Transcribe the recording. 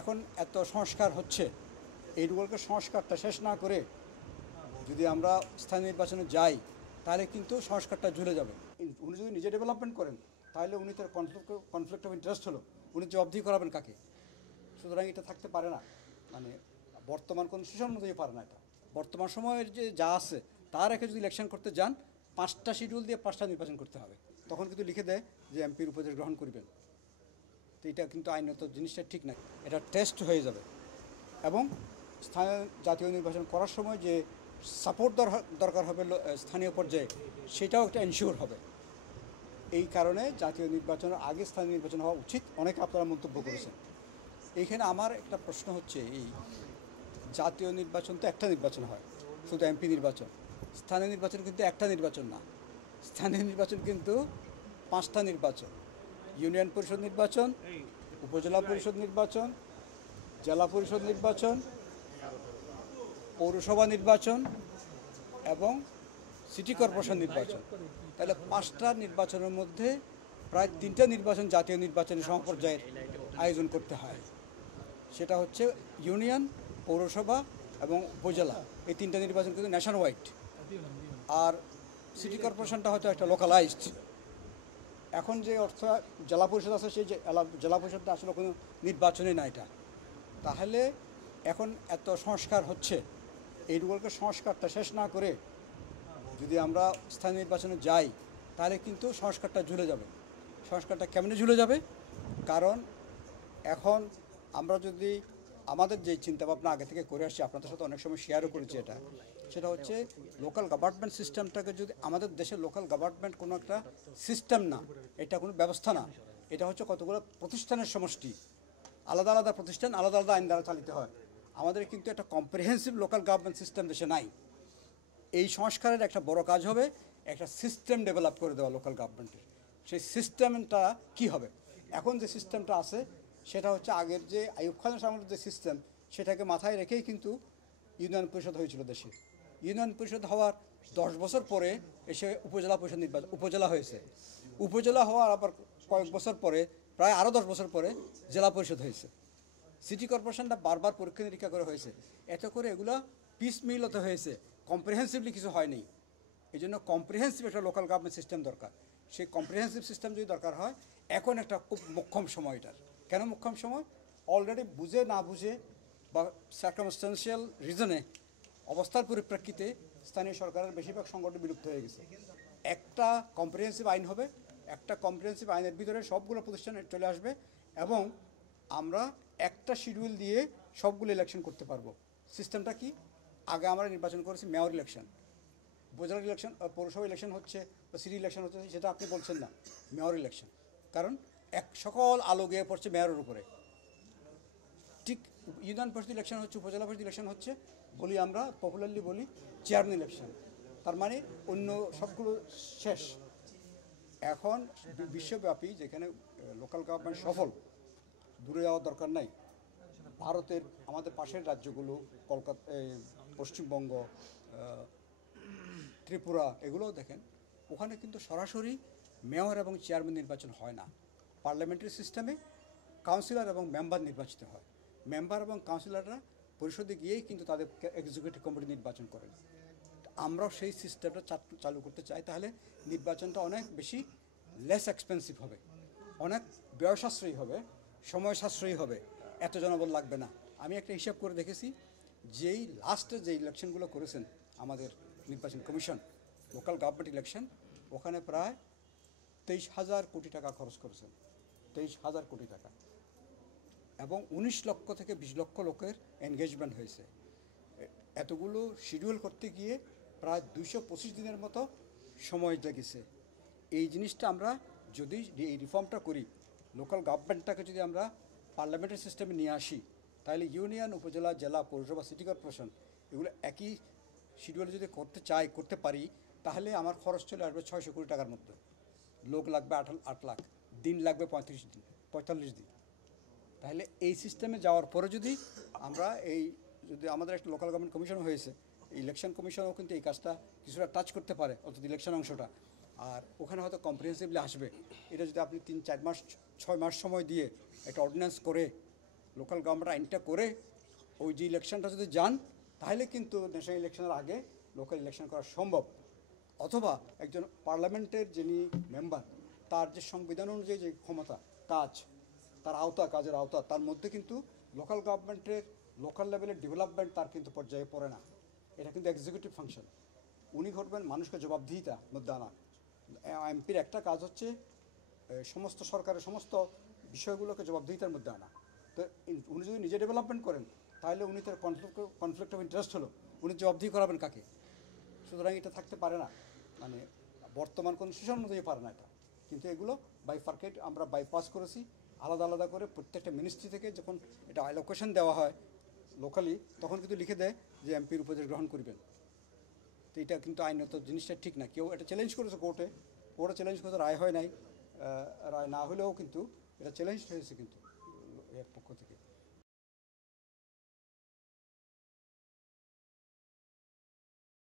এখন এত সংস্কার হচ্ছে, এইগুলোকে সংস্কারটা শেষ না করে যদি আমরা স্থানীয় নির্বাচনে যাই তাহলে কিন্তু সংস্কারটা ঝুলে যাবে। উনি যদি নিজে ডেভেলপমেন্ট করেন তাহলে উনি তার কনফ্লিক্ট অফ ইন্টারেস্ট হলো, উনি জবাবদিহি করাবেন কাকে? সুতরাং এটা থাকতে পারে না, মানে বর্তমান কনস্টিটিউশন অনুযায়ী পারে না এটা। বর্তমান সময়ের যে যা আছে তার রেখে যদি ইলেকশন করতে যান 5টা শিডিউল দিয়ে 5টা নির্বাচন করতে হবে, তখন কিন্তু লিখে দেয় যে এমপির উপদেশ গ্রহণ করবেন। তো এটা কিন্তু আইনত জিনিসটা ঠিক না, এটা টেস্ট হয়ে যাবে। এবং স্থানীয় জাতীয় নির্বাচন করার সময় যে সাপোর্ট দরকার হবে স্থানীয় পর্যায়ে, সেটাও একটা এনশিওর হবে। এই কারণে জাতীয় নির্বাচনের আগে স্থানীয় নির্বাচন হওয়া উচিত, অনেকে আপনারা মন্তব্য করেছেন। এইখানে আমার একটা প্রশ্ন হচ্ছে, এই জাতীয় নির্বাচন তো একটা নির্বাচন হয়, শুধু এমপি নির্বাচন। স্থানীয় নির্বাচন কিন্তু একটা নির্বাচন না, স্থানীয় নির্বাচন কিন্তু 5টা নির্বাচন: ইউনিয়ন পরিষদ নির্বাচন, উপজেলা পরিষদ নির্বাচন, জেলা পরিষদ নির্বাচন, পৌরসভা নির্বাচন এবং সিটি কর্পোরেশন নির্বাচন। তাহলে 5টা নির্বাচনের মধ্যে প্রায় 3টা নির্বাচন জাতীয় নির্বাচনের সমপর্যায়ের আয়োজন করতে হয়। সেটা হচ্ছে ইউনিয়ন, পৌরসভা এবং উপজেলা। এই 3টা নির্বাচন কিন্তু ন্যাশন ওয়াইড। আর সিটি কর্পোরেশনটা হয়তো একটা লোকালাইজড। এখন যে অর্থ জেলা পরিষদ আছে, সেই জেলা পরিষদটা আসলে কোনো নির্বাচনই না এটা। তাহলে এখন এত সংস্কার হচ্ছে, এইগুলোকে সংস্কারটা শেষ না করে যদি আমরা স্থানীয় নির্বাচনে যাই তাহলে কিন্তু সংস্কারটা ঝুলে যাবে। সংস্কারটা কেমনে ঝুলে যাবে? কারণ এখন আমরা যদি আমাদের যে চিন্তাভাবনা আগে থেকে করে আসছি, আপনাদের সাথে অনেক সময় শেয়ারও করেছি, সেটা হচ্ছে লোকাল গভর্নমেন্ট সিস্টেমটাকে যদি আমাদের দেশের লোকাল গভর্নমেন্ট কোনো একটা সিস্টেম না, এটা কোনো ব্যবস্থা না, এটা হচ্ছে কতগুলো প্রতিষ্ঠানের সমষ্টি। আলাদা আলাদা প্রতিষ্ঠান আলাদা আলাদা আইন দ্বারা চালিত হয়। আমাদের কিন্তু একটা কম্প্রিহেন্সিভ লোকাল গভর্নমেন্ট সিস্টেম দেশে নাই। এই সংস্কারের একটা বড় কাজ হবে একটা সিস্টেম ডেভেলপ করে দেওয়া লোকাল গভর্নমেন্টের। সেই সিস্টেমটা কি হবে? এখন যে সিস্টেমটা আছে সেটা হচ্ছে আগের যে আইয়ুব খানের আমলের যে সিস্টেম, সেটাকে মাথায় রেখেই কিন্তু ইউনিয়ন পরিষদ হয়েছিল দেশে। ইউনিয়ন পরিষদ হওয়ার 10 বছর পরে এসে উপজেলা পরিষদ নির্বাচন, উপজেলা হয়েছে। উপজেলা হওয়ার আবার কয়েক বছর পরে, প্রায় আরও 10 বছর পরে জেলা পরিষদ হয়েছে। সিটি কর্পোরেশনটা বারবার পরীক্ষা নিরীক্ষা করে হয়েছে। এত করে এগুলো পিস মিলতে হয়েছে, কম্প্রিহেন্সিভলি কিছু হয়নি। এই জন্য কম্প্রিহেন্সিভ একটা লোকাল গভর্নমেন্ট সিস্টেম দরকার। সেই কম্প্রিহেন্সিভ সিস্টেম যদি দরকার হয়, এখন একটা খুব মোক্ষম সময় এটার। কেন মোক্ষম সময়? অলরেডি বুঝে না বুঝে বা সার্কামস্টেন্সিয়াল রিজনে, অবস্থার পরিপ্রেক্ষিতে স্থানীয় সরকারের বেশিরভাগ সংগঠন বিলুপ্ত হয়ে গেছে। একটা কম্প্রিহেন্সিভ আইন হবে, একটা কম্প্রিহেন্সিভ আইনের ভিতরে সবগুলো প্রতিষ্ঠান চলে আসবে এবং আমরা একটা শিডিউল দিয়ে সবগুলো ইলেকশন করতে পারবো। সিস্টেমটা কি? আগে আমরা নির্বাচন করেছি মেয়র ইলেকশন, উপজেলা ইলেকশন, পৌরসভা ইলেকশন হচ্ছে বা সিটি ইলেকশন হচ্ছে, সেটা আপনি বলছেন না, মেয়র ইলেকশন। কারণ সকল আলো গিয়ে পড়ছে মেয়রের উপরে। ঠিক ইউনিয়ন পরিষদ ইলেকশন হচ্ছে, উপজেলা পরিষদ ইলেকশন হচ্ছে, বলি আমরা পপুলারলি বলি চেয়ারম্যান ইলেকশন। তার মানে অন্য সবগুলো শেষ। এখন বিশ্বব্যাপী যেখানে লোকাল গভর্নমেন্ট সফল, দূরে যাওয়ার দরকার নাই। ভারতের আমাদের পাশের রাজ্যগুলো, কলকাতা, পশ্চিমবঙ্গ, ত্রিপুরা, এগুলোও দেখেন, ওখানে কিন্তু সরাসরি মেয়র এবং চেয়ারম্যান নির্বাচন হয় না। পার্লামেন্টারি সিস্টেমে কাউন্সিলর এবং মেম্বার নির্বাচিত হয়। মেম্বার এবং কাউন্সিলররা পরিষদে গিয়েই কিন্তু তাদের এক্সিকিউটিভ কমিটি নির্বাচন করেন। আমরাও সেই সিস্টেমটা চালু করতে চাই, তাহলে নির্বাচনটা অনেক বেশি লেস এক্সপেন্সিভ হবে, অনেক ব্যয় সাশ্রয়ী হবে, সময় সাশ্রয়ী হবে, এত জনবল লাগবে না। আমি একটা হিসাব করে দেখেছি, যেই লাস্টে যে ইলেকশনগুলো করেছেন আমাদের নির্বাচন কমিশন, লোকাল গভর্নমেন্ট ইলেকশন, ওখানে প্রায় 23,000 কোটি টাকা খরচ করেছেন, 23,000 কোটি টাকা, এবং 19 লক্ষ থেকে 20 লক্ষ লোকের এনগেজমেন্ট হয়েছে। এতগুলো শিডিউল করতে গিয়ে প্রায় 225 দিনের মতো সময় লেগেছে। এই জিনিসটা আমরা যদি এই রিফর্মটা করি, লোকাল গভর্নমেন্টটাকে যদি আমরা পার্লামেন্টারি সিস্টেমে নিয়ে আসি, তাহলে ইউনিয়ন, উপজেলা, জেলা, পৌরসভা, সিটি কর্পোরেশন এগুলো একই শিডিউলে যদি করতে পারি, তাহলে আমার খরচ চলে আসবে 600 কোটি টাকার মধ্যে। লোক লাগবে 8 লাখ, দিন লাগবে 45 দিন। তাহলে এই সিস্টেমে যাওয়ার পরে যদি আমরা যদি আমাদের একটা লোকাল গভর্নমেন্ট কমিশন হয়েছে, ইলেকশন কমিশনও কিন্তু এই কাজটা কিছুটা টাচ করতে পারে, অর্থাৎ ইলেকশন অংশটা, আর ওখানে হয়তো কম্প্রিহেন্সিভলি আসবে। এটা যদি আপনি 3-4 মাস 6 মাস সময় দিয়ে একটা অর্ডিন্যান্স করে লোকাল গভর্নমেন্ট আইনটা করে ওই যে ইলেকশনটা যদি যান তাহলে কিন্তু ন্যাশনাল ইলেকশনের আগে লোকাল ইলেকশন করা সম্ভব। অথবা একজন পার্লামেন্টের যিনি মেম্বার তার যে সংবিধান অনুযায়ী যে ক্ষমতা কাজ, তার আওতা, কাজের আওতা, তার মধ্যে কিন্তু লোকাল গভর্নমেন্টের লোকাল লেভেলের ডেভেলপমেন্ট তার কিন্তু পর্যায়ে পড়ে না। এটা কিন্তু এক্সিকিউটিভ ফাংশন। উনি করবেন মানুষকে জবাবদিহিতা মধ্যে আনা। এমপির একটা কাজ হচ্ছে সমস্ত সরকারের সমস্ত বিষয়গুলোকে জবাবদিহিতার মধ্যে আনা। তো উনি যদি নিজে ডেভেলপমেন্ট করেন তাহলে উনি তার কনফ্লিক্ট অফ ইন্টারেস্ট হলো, উনি জবাবদিহি করাবেন কাকে? সুতরাং এটা থাকতে পারে না, মানে বর্তমান কনস্টিটিউশন অনুযায়ী পারে না এটা। কিন্তু এগুলো বাইফার্কেট আমরা বাইপাস করেছি, আলাদা আলাদা করে প্রত্যেকটা মিনিস্ট্রি থেকে যখন এটা অ্যালোকেশন দেওয়া হয় লোকালি, তখন কিন্তু লিখে দেয় যে এমপির উপদেশ গ্রহণ করবেন। তো এটা কিন্তু আইনত জিনিসটা ঠিক না। কেউ এটা চ্যালেঞ্জ করেছে কোর্টে, কোর্টে চ্যালেঞ্জ করেছে, রায় হয় নাই। রায় না হলেও কিন্তু এটা চ্যালেঞ্জ হয়েছে কিন্তু এর পক্ষ থেকে।